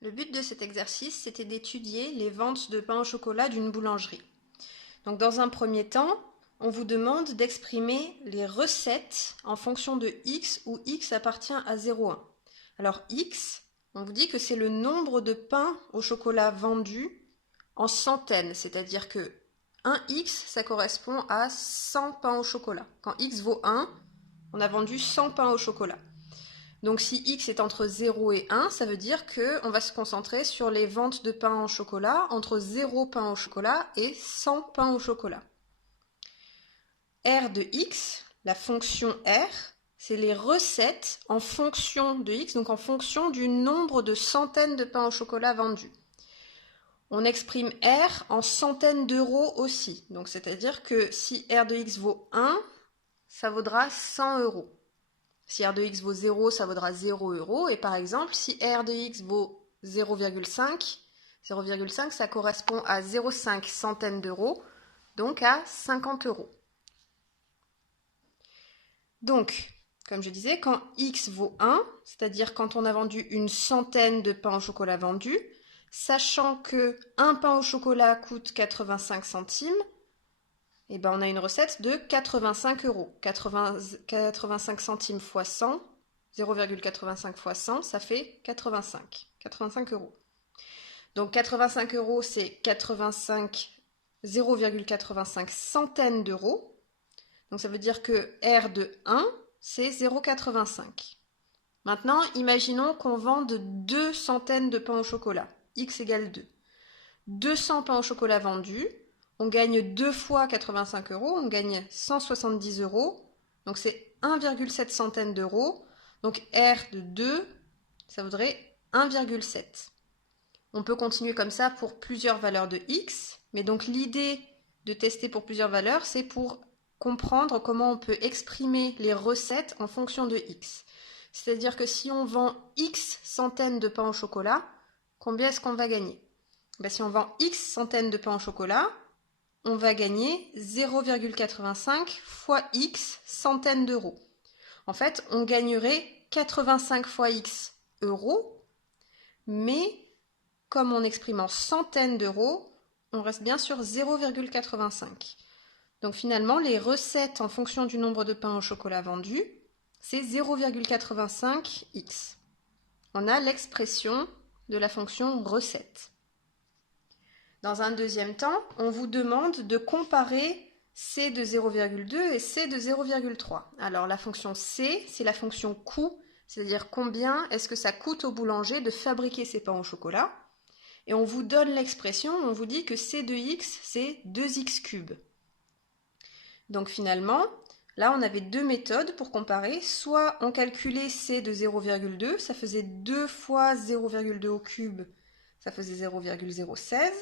Le but de cet exercice, c'était d'étudier les ventes de pain au chocolat d'une boulangerie. Donc dans un premier temps, on vous demande d'exprimer les recettes en fonction de x où x appartient à 0,1. Alors x, on vous dit que c'est le nombre de pains au chocolat vendus en centaines, c'est-à-dire que 1x, ça correspond à 100 pains au chocolat. Quand x vaut 1, on a vendu 100 pains au chocolat. Donc si x est entre 0 et 1, ça veut dire qu'on va se concentrer sur les ventes de pain au chocolat entre 0 pain au chocolat et 100 pains au chocolat. R de x, la fonction R, c'est les recettes en fonction de x, donc en fonction du nombre de centaines de pains au chocolat vendus. On exprime R en centaines d'euros aussi, donc c'est-à-dire que si R de x vaut 1, ça vaudra 100 euros. Si R de x vaut 0, ça vaudra 0 euros. Et par exemple, si R de x vaut 0,5, 0,5 ça correspond à 0,5 centaines d'euros, donc à 50 euros. Donc, comme je disais, quand x vaut 1, c'est-à-dire quand on a vendu une centaine de pains au chocolat vendus, sachant que un pain au chocolat coûte 85 centimes, et ben on a une recette de 85 euros. 85 centimes fois 100, 0,85 fois 100, ça fait 85. 85 euros. Donc 85 euros, c'est 0,85 centaines d'euros. Donc ça veut dire que R de 1, c'est 0,85. Maintenant, imaginons qu'on vende 2 centaines de pains au chocolat. X égale 2. 200 pains au chocolat vendus. On gagne 2 fois 85 euros, on gagne 170 euros, donc c'est 1,7 centaines d'euros. Donc R de 2, ça vaudrait 1,7. On peut continuer comme ça pour plusieurs valeurs de x, mais donc l'idée de tester pour plusieurs valeurs, c'est pour comprendre comment on peut exprimer les recettes en fonction de x. C'est-à-dire que si on vend x centaines de pains au chocolat, combien est-ce qu'on va gagner? Ben, si on vend x centaines de pains au chocolat, on va gagner 0,85 fois x centaines d'euros. En fait, on gagnerait 85 fois x euros, mais comme on exprime en centaines d'euros, on reste bien sur 0,85. Donc finalement, les recettes en fonction du nombre de pains au chocolat vendus, c'est 0,85x. On a l'expression de la fonction recette. Dans un deuxième temps, on vous demande de comparer C de 0,2 et C de 0,3. Alors la fonction C, c'est la fonction coût, c'est-à-dire combien est-ce que ça coûte au boulanger de fabriquer ses pains au chocolat. Et on vous donne l'expression, on vous dit que C de x, c'est 2x cube. Donc finalement, là on avait deux méthodes pour comparer. Soit on calculait C de 0,2, ça faisait 2 fois 0,2 au cube, ça faisait 0,016.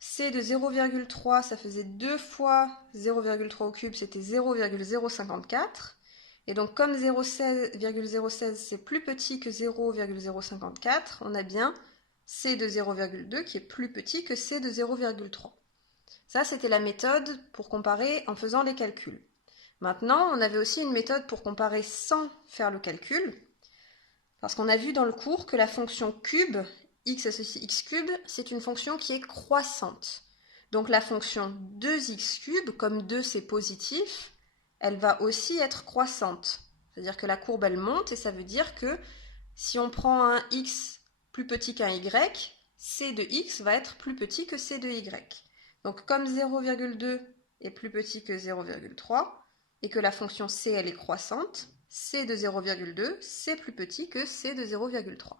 C de 0,3, ça faisait 2 fois 0,3 au cube, c'était 0,054. Et donc comme 0,016 c'est plus petit que 0,054, on a bien C de 0,2 qui est plus petit que C de 0,3. Ça, c'était la méthode pour comparer en faisant les calculs. Maintenant, on avait aussi une méthode pour comparer sans faire le calcul, parce qu'on a vu dans le cours que la fonction cube, x associé x cube, c'est une fonction qui est croissante. Donc la fonction 2x cube, comme 2 c'est positif, elle va aussi être croissante. C'est-à-dire que la courbe elle monte et ça veut dire que si on prend un x plus petit qu'un y, c de x va être plus petit que c de y. Donc comme 0,2 est plus petit que 0,3 et que la fonction c elle est croissante, c de 0,2 c'est plus petit que c de 0,3.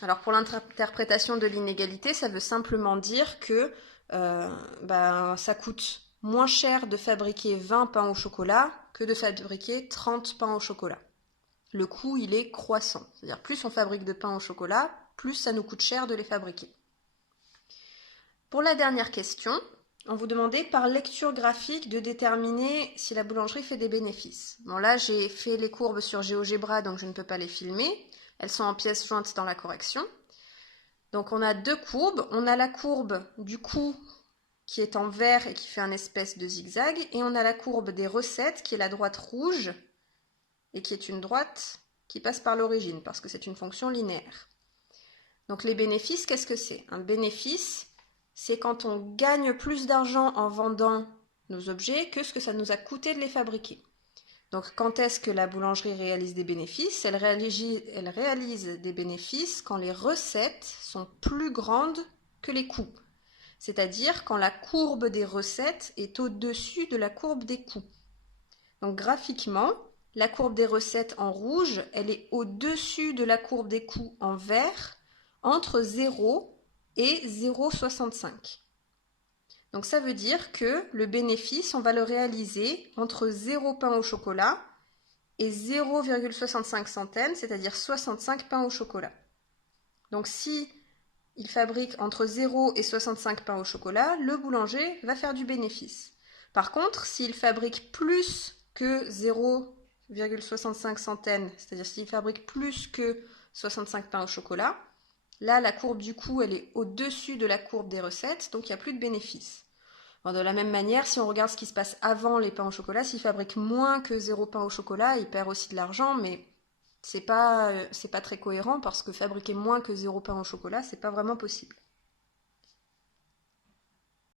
Alors pour l'interprétation de l'inégalité, ça veut simplement dire que ça coûte moins cher de fabriquer 20 pains au chocolat que de fabriquer 30 pains au chocolat. Le coût, il est croissant. C'est-à-dire plus on fabrique de pains au chocolat, plus ça nous coûte cher de les fabriquer. Pour la dernière question, on vous demandait par lecture graphique de déterminer si la boulangerie fait des bénéfices. Bon là, j'ai fait les courbes sur GeoGebra, donc je ne peux pas les filmer. Elles sont en pièces jointes dans la correction. Donc on a deux courbes. On a la courbe du coût qui est en vert et qui fait un espèce de zigzag. Et on a la courbe des recettes qui est la droite rouge et qui est une droite qui passe par l'origine, parce que c'est une fonction linéaire. Donc les bénéfices, qu'est-ce que c'est? Un bénéfice, c'est quand on gagne plus d'argent en vendant nos objets que ce que ça nous a coûté de les fabriquer. Donc quand est-ce que la boulangerie réalise des bénéfices? Elle réalise des bénéfices quand les recettes sont plus grandes que les coûts. C'est-à-dire quand la courbe des recettes est au-dessus de la courbe des coûts. Donc graphiquement, la courbe des recettes en rouge, elle est au-dessus de la courbe des coûts en vert, entre 0 et 0,65. Donc ça veut dire que le bénéfice, on va le réaliser entre 0 pain au chocolat et 0,65 centimes, c'est-à-dire 65 pains au chocolat. Donc si il fabrique entre 0 et 65 pains au chocolat, le boulanger va faire du bénéfice. Par contre, s'il fabrique plus que 0,65 centimes, c'est-à-dire s'il fabrique plus que 65 pains au chocolat, là, la courbe du coût, elle est au-dessus de la courbe des recettes, donc il n'y a plus de bénéfice. Alors, de la même manière, si on regarde ce qui se passe avant les pains au chocolat, s'il fabrique moins que 0 pain au chocolat, il perd aussi de l'argent, mais c'est pas très cohérent parce que fabriquer moins que 0 pain au chocolat, c'est pas vraiment possible.